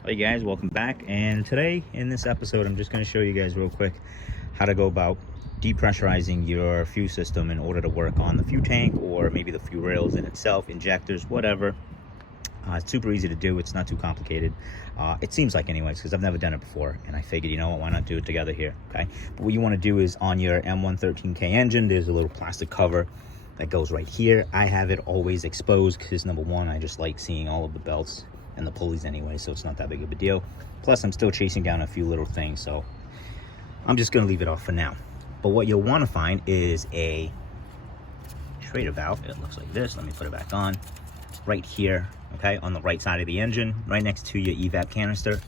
Hey guys, welcome back. And today in this episode I'm just going to show you guys real quick how to go about depressurizing your fuel system in order to work on the fuel tank or maybe the fuel rails in itself, injectors, whatever. It's super easy to do. It's not too complicated. It seems like anyways, because I've never done it before, and I figured, you know what, why not do it together here, okay? But what you want to do is on your M113K engine, there's a little plastic cover that goes right here. I have it always exposed because number one, I just like seeing all of the belts and the pulleys anyway, so it's not that big of a deal. Plus, I'm still chasing down a few little things, so I'm just going to leave it off for now. But what you'll want to find is a Schrader valve. It looks like this. Let me put it back on. Right here, okay, on the right side of the engine, right next to your evap canister.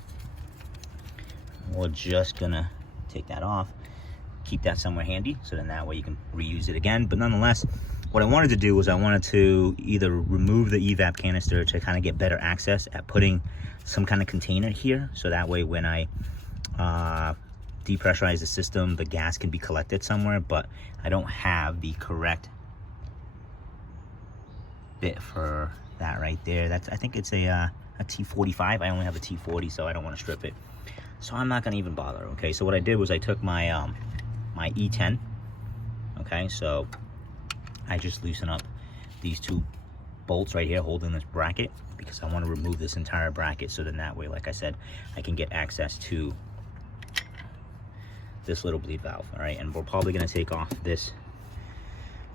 We're just gonna take that off, keep that somewhere handy, so then that way you can reuse it again. But nonetheless, what I wanted to do was I wanted to either remove the evap canister to kind of get better access at putting some kind of container here, so that way when I depressurize the system, the gas can be collected somewhere, but I don't have the correct bit for that right there. That's, I think it's a T45. I only have a T40, so I don't want to strip it, so I'm not gonna even bother. Okay, so what I did was I took my my E10. Okay, so I just loosen up these two bolts right here holding this bracket because I want to remove this entire bracket, so then that way, like I said, I can get access to this little bleed valve. All right, and we're probably going to take off this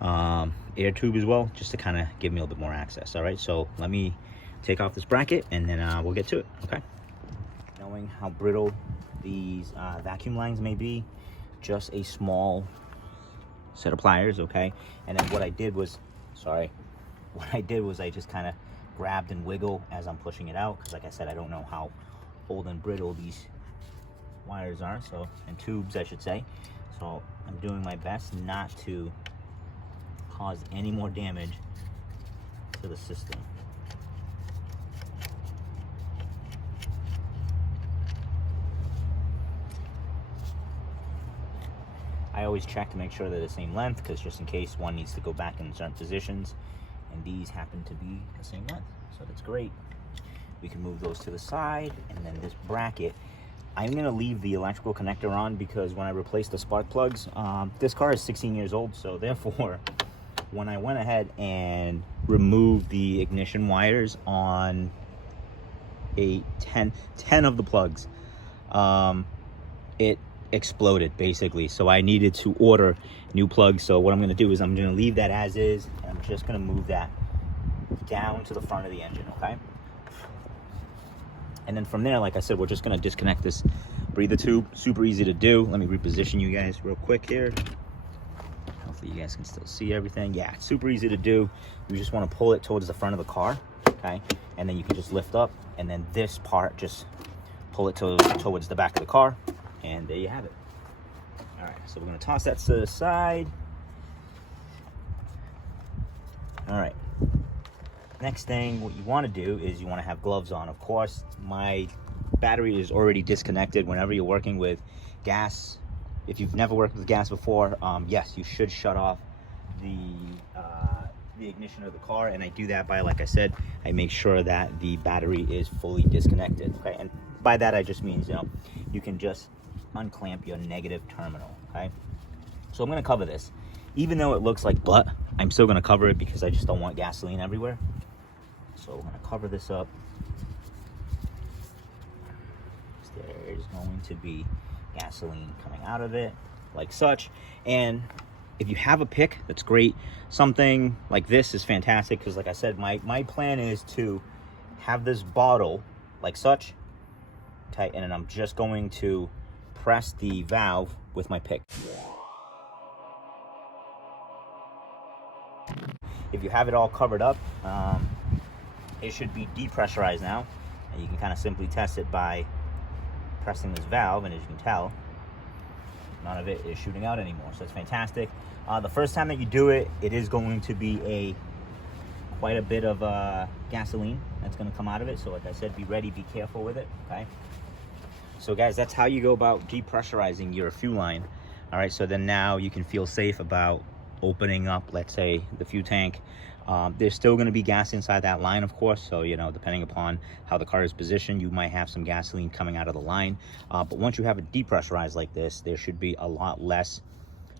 air tube as well, just to kind of give me a little bit more access. All right, so let me take off this bracket and then we'll get to it. Okay, knowing how brittle these vacuum lines may be, just a small set of pliers, okay? And then what I did was, I just kind of grabbed and wiggle as I'm pushing it out, because like I said, I don't know how old and brittle these wires are, so, and tubes I should say. So I'm doing my best not to cause any more damage to the system. I always check to make sure they're the same length, because just in case one needs to go back in certain positions, and these happen to be the same length, so that's great. We can move those to the side, and then this bracket, I'm gonna leave the electrical connector on because when I replaced the spark plugs, this car is 16 years old, so therefore, when I went ahead and removed the ignition wires on 10 of the plugs, it exploded basically, so I needed to order new plugs. So what I'm going to do is I'm going to leave that as is, and I'm just going to move that down to the front of the engine, okay? And then from there, like I said, we're just going to disconnect this breather tube. Super easy to do. Let me reposition you guys real quick here. Hopefully you guys can still see everything. Yeah, it's super easy to do. You just want to pull it towards the front of the car, okay? And then you can just lift up, and then this part, just pull it towards the back of the car. And there you have it. All right, so we're gonna toss that to the side. All right, next thing, what you wanna do is you wanna have gloves on. Of course, my battery is already disconnected. Whenever you're working with gas, if you've never worked with gas before, yes, you should shut off the ignition of the car, and I do that by, like I said, I make sure that the battery is fully disconnected, okay? And by that, I just means, you know, you can just unclamp your negative terminal, okay? So I'm gonna cover this. Even though it looks like butt, I'm still gonna cover it because I just don't want gasoline everywhere. So we're gonna cover this up. There's going to be gasoline coming out of it, like such. And if you have a pick, that's great. Something like this is fantastic, because like I said, my plan is to have this bottle like such, okay, and then I'm just going to press the valve with my pick. If you have it all covered up, it should be depressurized now, and you can kind of simply test it by pressing this valve, and as you can tell, none of it is shooting out anymore, so it's fantastic. The first time that you do it, it is going to be quite a bit of gasoline that's going to come out of it, so like I said, be ready, be careful with it, okay? So guys, that's how you go about depressurizing your fuel line. All right, so then now you can feel safe about opening up, let's say, the fuel tank, There's still going to be gas inside that line, of course, so you know, depending upon how the car is positioned, you might have some gasoline coming out of the line. But once you have it depressurized like this, there should be a lot less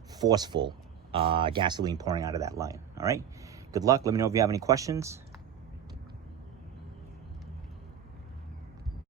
forceful gasoline pouring out of that line. All right, good luck. Let me know if you have any questions.